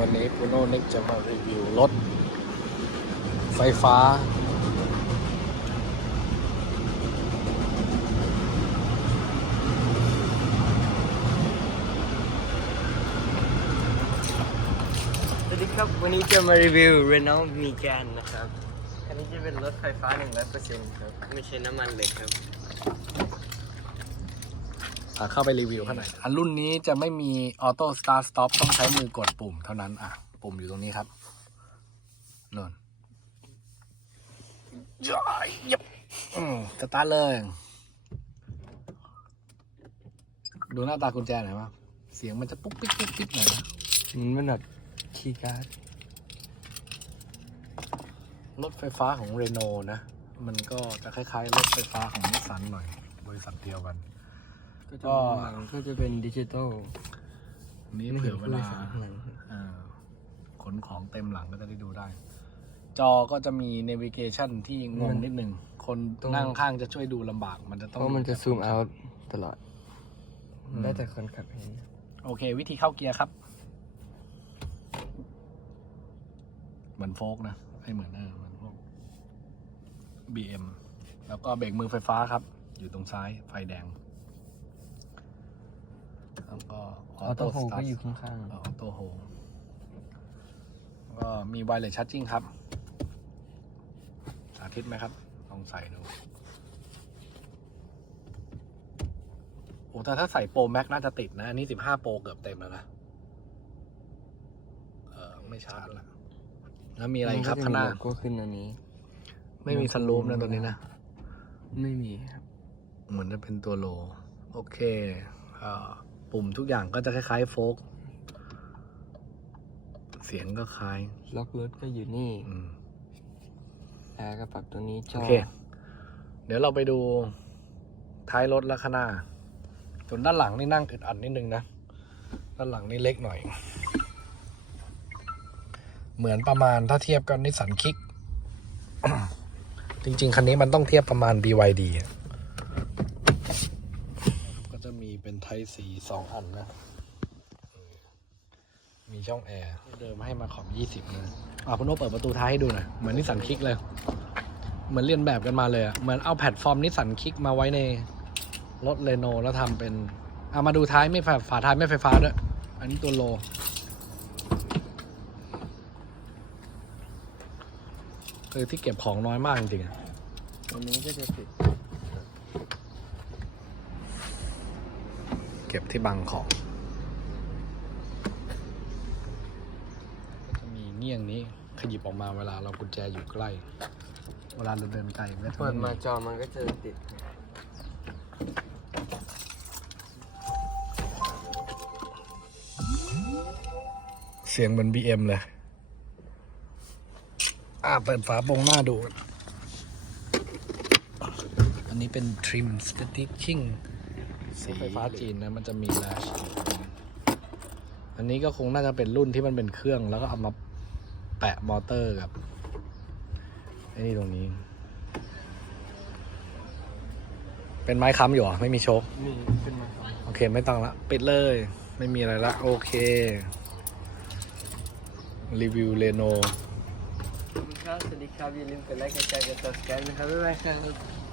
วันนี้ปูโน่นิกจะมารีวิวรถ ไฟฟ้า สวัสดีครับ วันนี้จะมารีวิว Renault Megane นะครับ คันนี้จะเป็นรถไฟฟ้า 100%ครับ ไม่ใช่น้ำมันเลยครับ เข้าไปรีวิวข้างในอันรุ่นนี้จะไม่มีออโต้สตาร์ t สต็อปต้องใช้มือกดปุ่มเท่านั้นอะ ปุ่มอยู่ตรงนี้ครับนนย้ายยับอืมสตาร์ทเลย ดูหน้าตากุญแจหน่อยว่าเสียงมันจะปุ๊กปิ๊กปุ๊กปิ๊กหน่อยนะมันเป็นแบบคีย์การ์ดรถไฟฟ้าของเรโนนะ มันก็จะคล้ายๆ รถไฟฟ้าของนิสสันหน่อย บริษัทเดียวกัน ก็ก็จะก็จะเป็นดิจิตอลนี้ไม่เผื่เห็อนเวผู้โดลายสารข้างหลังเอ่อขนของเต็มหลังก็จะได้ดูได้ จอก็จะมี navigation ที่งงนิดหนึ่งคนนั่งข้างจะช่วยดูลำบาก มันจะเพต้องราะมันจะซูมเอาตลอดอืมได้แต่คนขับเห็น โอเค วิธีเข้าเกียร์ครับ เหมือนโฟกนะให้เหมือนเออเหมือนพวก BM แล้วก็เบรกมือไฟฟ้าครับ อยู่ตรงซ้ายไฟแดง แล้วก็ออโต้โฮ start ก็อยู่ข้างออโต้โฮก็มีไวเลสชาร์จิ่งครับ สาธิตไหมครับ ลองใส่ดูโอ้แต่ถ้าใส่โปรแม็กน่าจะติดนะ อันนี้สิบห้าโปรเกือบเต็มแล้วนะ เออไม่ชาร์จละแล้วมีๆอะไรอีกครับมัข้างหน้าก็ขึ้นอันนี้ ไม่มีซันรูฟนะตัวนี้นะ ไม่มีครับ เหมือนจะเป็นตัวโล โอเคเอ่อ ปุ่มทุกอย่างก็จะคล้ายๆโฟก เสียงก็คล้าย ล็อกรถก็อยู่นี่อืมแอร์ก็ปรับตัวนี้จโออเค เดี๋ยวเราไปดูท้ายรถและข้างหน้าส่วนด้านหลังนี่นั่งอึดอัดนิดนึงนะ ด้านหลังนี่เล็กหน่อย เหมือนประมาณถ้าเทียบกับนิสสันคิก จริง ๆ คันนี้มันต้องเทียบประมาณ BYD อะ ก็มีเป็นไทสีสองอันนะ มีช่องแอร์เดิมให้มาขอบยี่สิบนะอะคุณโอเปิดประตูท้ายให้ดูหน่อยเหมือนนิสสันคิกเลย เหมือนเรียนแบบกันมาเลยอะเหมือนเอาแพลตฟอร์มนิสสันคิกมาไว้ในรถเรโนแล้วทำเป็นเอามาดูท้ายไม่ฝาฝาท้ายไม่ไฟฟ้าด้วย อันนี้ตัวโล คือที่เก็บของน้อยมากจริงๆอะตัวนี้ก็จะติด เก็บที่บังของก็จะมีเงี้ยงนี้ขยิบออกมาเวลาเรากุญแจอยู่ใกล้ เวลาเราเดินไกลก็จะเปิดไมาจอมันก็จะติด เสียงเหมือน BM เลย อ่าเปิดฝาโปรงหน้าดู อันนี้เป็น trim stitching สีไฟฟ้าจีนนะมันจะมีแลชอันนี้ก็คงน่าจะเป็นรุ่นที่มันเป็นเครื่อง แล้วก็เอามาแปะมอเตอร์กับไอ้นี่ตรงนี้ เป็นไม้ค้ำอยู่เหรอไม่มีโชคมีขึ้นมาครับโอเค ไม่ต้องละ ปิดเลย ไม่มีอะไรละ โอเค รีวิวเรโนขอบคุณครับสวัสดีครับอย่าลืมกดไลค์กดแชร์กด subscribe นะครับบ๊ายบายครับ